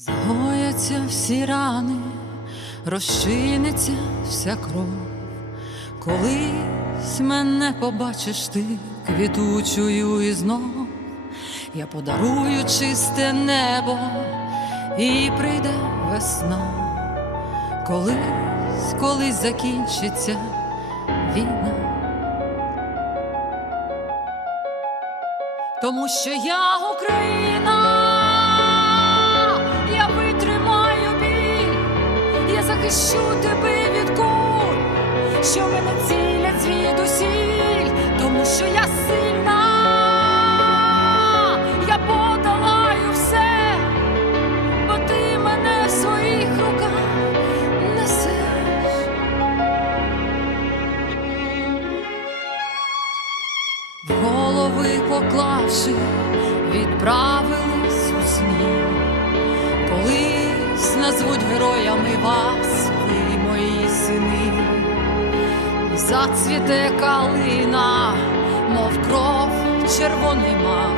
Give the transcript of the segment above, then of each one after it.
Загояться всі рани, розчиниться вся кров. Колись мене побачиш ти квітучою і знов, я подарую чисте небо і прийде весна. Колись, колись закінчиться війна. Тому що я Україна, захищу тебе від куль, що мене цілять звідусіль, тому що я сильна, я подолаю все, бо ти мене в своїх руках несеш. В голови поклавши, відправились у сні. Назвуть героями вас, ви мої сини, зацвіте калина, мов кров червоний мак,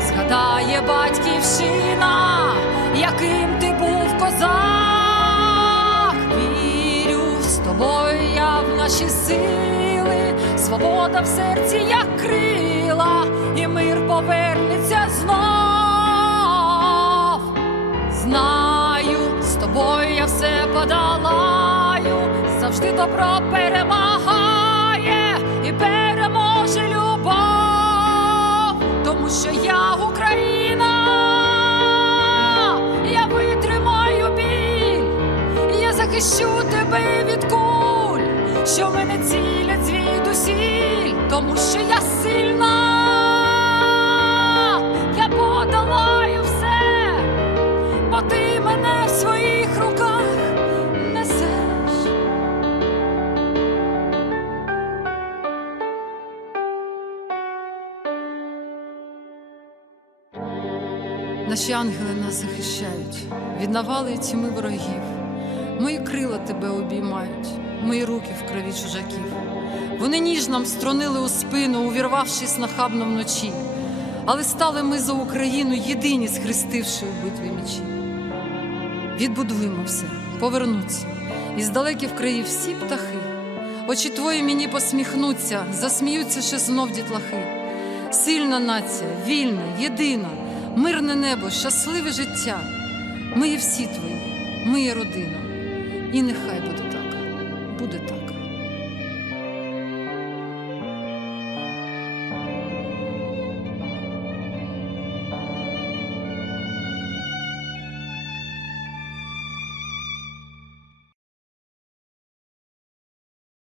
згадає батьківщина, яким ти був козак. Вірю з тобою я в наші сили, свобода в серці, як крила, і мир повернеться знов. Знаю, з тобою я все подолаю, завжди добро перемагає і переможе любов, тому що я Україна, я витримаю біль, я захищу тебе від куль, що мене цілять звідусіль, тому що я сильна, я подолаю все, бо ти мене в своїх руках несеш. Наші ангели нас захищають від навали і ворогів. Мої крила тебе обіймають, мої руки в крові чужаків. Вони ніж нам стронили у спину, увірвавшись нахабно вночі. Але стали ми за Україну єдині, схрестивши у битві мечі. Відбудуємо все, повернуться, і з далеких країв всі птахи. Очі твої мені посміхнуться, засміються ще знов дітлахи. Сильна нація, вільна, єдина, мирне небо, щасливе життя. Ми є всі твої, ми є родина. І нехай буде так, буде так.